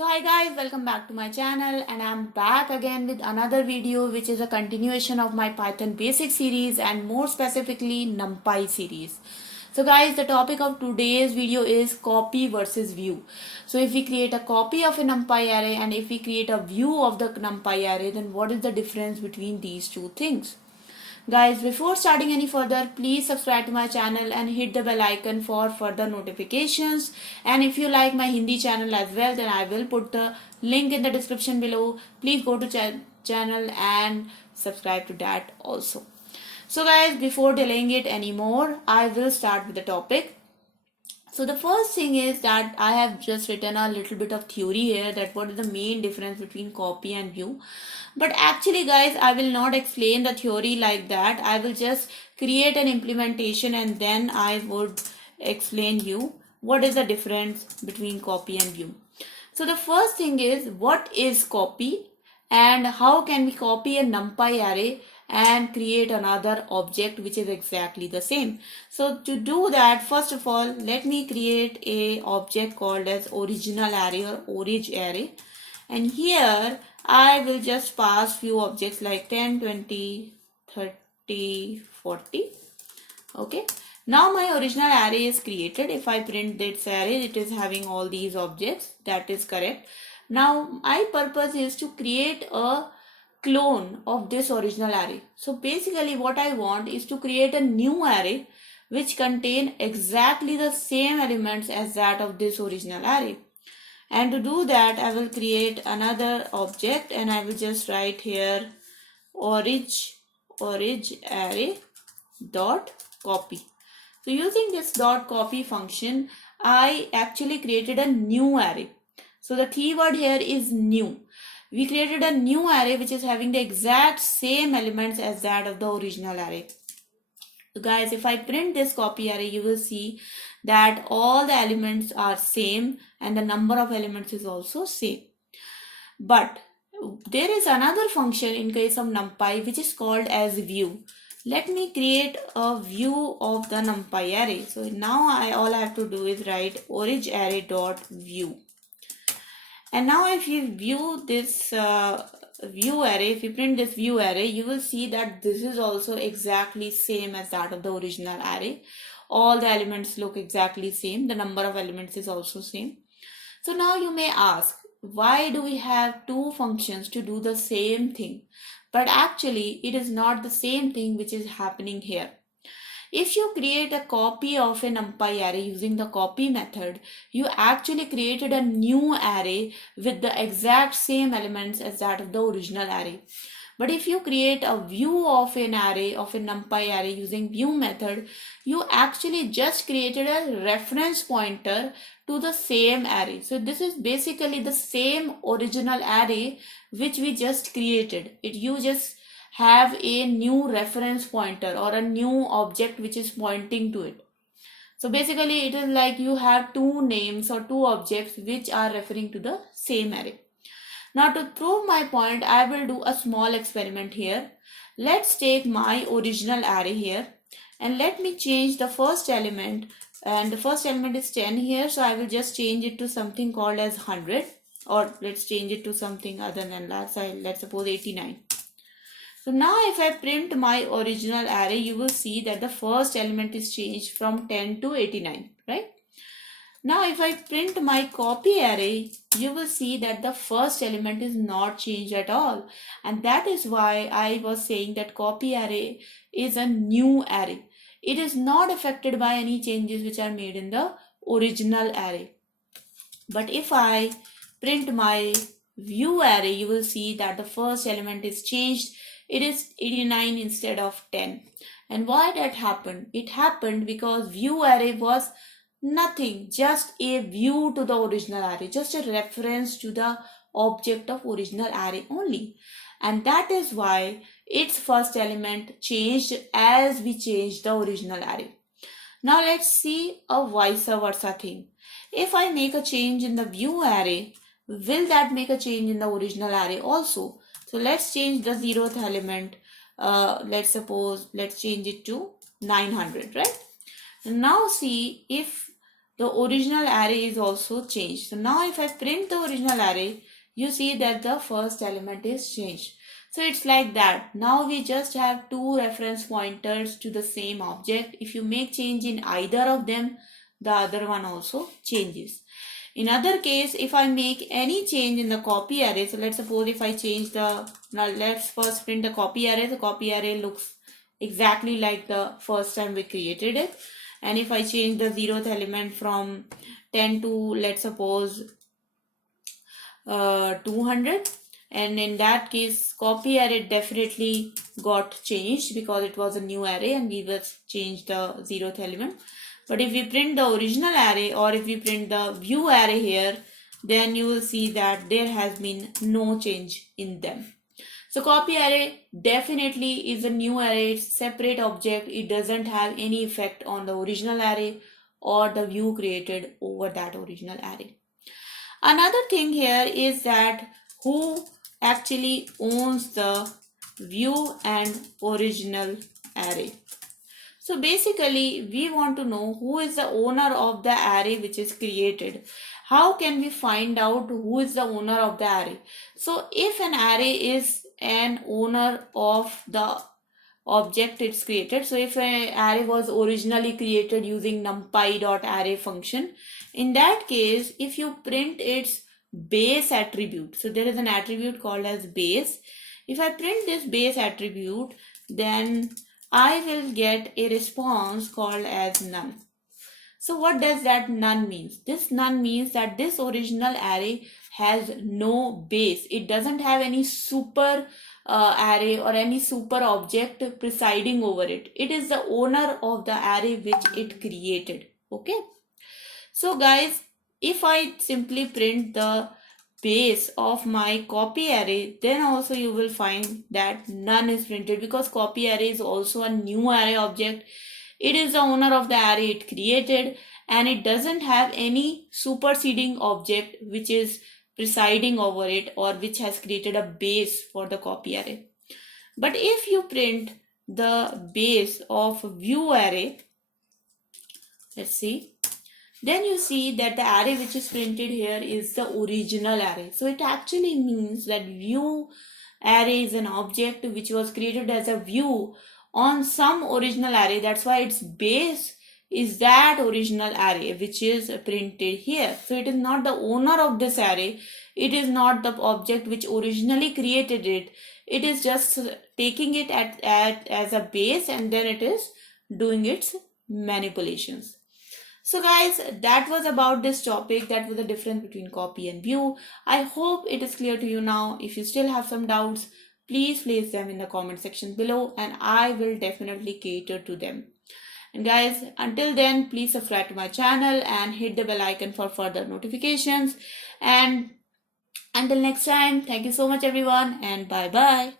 So hi guys, welcome back to my channel, and I'm back again with another video which is a continuation of my Python basic series and more specifically NumPy series. So guys, the topic of today's video is copy versus view. So if we create a copy of a NumPy array and if we create a view of the NumPy array, then what is the difference between these two things? Guys, before starting any further, please subscribe to my channel and hit the bell icon for further notifications. And if you like my Hindi channel as well, then I will put the link in the description below. Please go to channel and subscribe to that also. So guys, before delaying it anymore, I will start with the topic. So the first thing is that I have just written a little bit of theory here, that what is the main difference between copy and view. But actually guys, I will not explain the theory like that. I will just create an implementation and then I would explain you what is the difference between copy and view. So the first thing is, what is copy and how can we copy a NumPy array and create another object which is exactly the same. So to do that, first of all, let me create a object called as original array or orig array, and here I will just pass few objects like 10, 20, 30, 40. Okay, now my original array is created. If I print this array, it is having all these objects. That is correct. Now my purpose is to create a clone of this original array. So basically what I want is to create a new array which contain exactly the same elements as that of this original array. And to do that, I will create another object and I will just write here orig array dot copy. So using this dot copy function, I actually created a new array. So the keyword here is new. We created a new array which is having the exact same elements as that of the original array. So guys, if I print this copy array, you will see that all the elements are same and the number of elements is also same. But there is another function in case of NumPy which is called as view. Let me create a view of the NumPy array. So now all I have to do is write orig array dot view. And now if you view this view array, if you print this view array, you will see that this is also exactly same as that of the original array. All the elements look exactly same. The number of elements is also same. So now you may ask, why do we have two functions to do the same thing? But actually it is not the same thing which is happening here. If you create a copy of a NumPy array using the copy method, you actually created a new array with the exact same elements as that of the original array. But if you create a view of an array, of a NumPy array using view method, you actually just created a reference pointer to the same array. So this is basically the same original array which we just created. You just have a new reference pointer or a new object which is pointing to it. So basically it is like you have two names or two objects which are referring to the same array. Now to prove my point, I will do a small experiment here. Let's take my original array here and let me change the first element, and the first element is 10 here, so I will just change it to something called as 100, or let's change it to something other than that. So let's suppose 89. So now if I print my original array, you will see that the first element is changed from 10 to 89, right? Now if I print my copy array, you will see that the first element is not changed at all. And that is why I was saying that copy array is a new array. It is not affected by any changes which are made in the original array. But if I print my view array, you will see that the first element is changed. It is 89 instead of 10. And why that happened? It happened because view array was nothing, just a view to the original array, just a reference to the object of original array only. And that is why its first element changed as we changed the original array. Now let's see a vice versa thing. If I make a change in the view array, will that make a change in the original array also? So let's change the 0th element. Let's change it to 900, right? Now see, if the original array is also changed. So now if I print the original array, you see that the first element is changed. So it's like that. Now we just have two reference pointers to the same object. If you make change in either of them, the other one also changes. In other case, if I make any change in the copy array, so let's suppose if I change now let's first print the copy array. The copy array looks exactly like the first time we created it. And if I change the 0th element from 10 to, let's suppose, 200, and in that case copy array definitely got changed because it was a new array and we will change the 0th element. But if we print the original array, or if we print the view array here, then you will see that there has been no change in them. So copy array definitely is a new array. It's a separate object. It doesn't have any effect on the original array or the view created over that original array. Another thing here is that who actually owns the view and original array. So basically we want to know who is the owner of the array which is created. How can we find out who is the owner of the array? So if an array is an owner of the object it's created, so if an array was originally created using numpy.array function, in that case if you print its base attribute, so there is an attribute called as base. If I print this base attribute, then I will get a response called as none. So what does that none means? This none means that this original array has no base. It doesn't have any super array or any super object presiding over it. It is the owner of the array which it created. Okay. So guys, if I simply print the base of my copy array, then also you will find that none is printed because copy array is also a new array object. It is the owner of the array it created and it doesn't have any superseding object which is presiding over it or which has created a base for the copy array. But if you print the base of view array, let's see, then you see that the array which is printed here is the original array. So it actually means that view array is an object which was created as a view on some original array. That's why its base is that original array which is printed here. So it is not the owner of this array. It is not the object which originally created it. It is just taking it as a base and then it is doing its manipulations. So guys, that was about this topic. That was the difference between copy and view. I hope it is clear to you now. If you still have some doubts, please place them in the comment section below and I will definitely cater to them. And guys, until then, please subscribe to my channel and hit the bell icon for further notifications. And until next time, thank you so much everyone and bye bye.